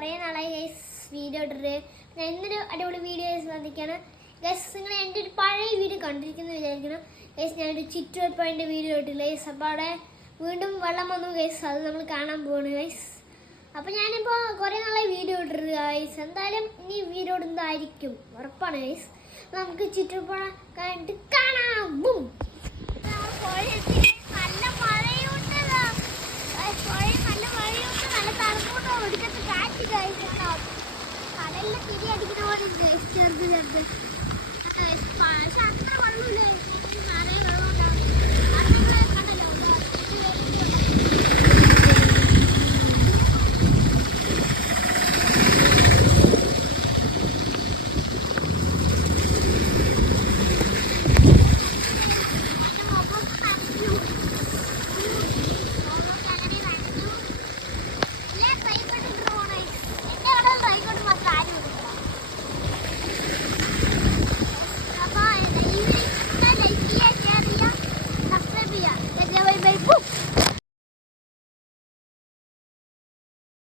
കുറേ നാളായി guys video ഇട്ടിട്ട് ഞാൻ ഇന്നൊരു അടിപൊളി വീഡിയോ വന്നിരിക്കുകയാണ് ഗൈസ്. നിങ്ങൾ എൻ്റെ ഒരു പഴയ വീഡിയോ കണ്ടിരിക്കുന്നു വിചാരിക്കണം ഗൈസ്. ഞാനൊരു ചുറ്റുവെപ്പതിൻ്റെ വീഡിയോ ഇട്ടില്ല ഗൈസ്. അപ്പോൾ അവിടെ വീണ്ടും വെള്ളം വന്നു ഗൈസ്. അത് നമ്മൾ കാണാൻ പോവാണ് ഗൈസ്. അപ്പോൾ ഞാനിപ്പോൾ കുറേ നാളായി വീഡിയോ ഇട്ടിട്ട് ഗൈസ്. എന്തായാലും ഇനി വീഡിയോ ഇടുന്നതായിരിക്കും, ഉറപ്പാണ് ഗൈസ്. നമുക്ക് ചുറ്റുവെപ്പ കണ്ടിട്ട് കാണാം. ബും. നല്ല മഴയുണ്ട്, നല്ല മഴയുണ്ട്, നല്ല തണുപ്പുണ്ടോ, ഒടുക്കത്തെ കാറ്റ് ഗൈസ്. കടലിലെ തിരി അടിക്കുന്ന പോലെ ചെറുത് ചെറുത്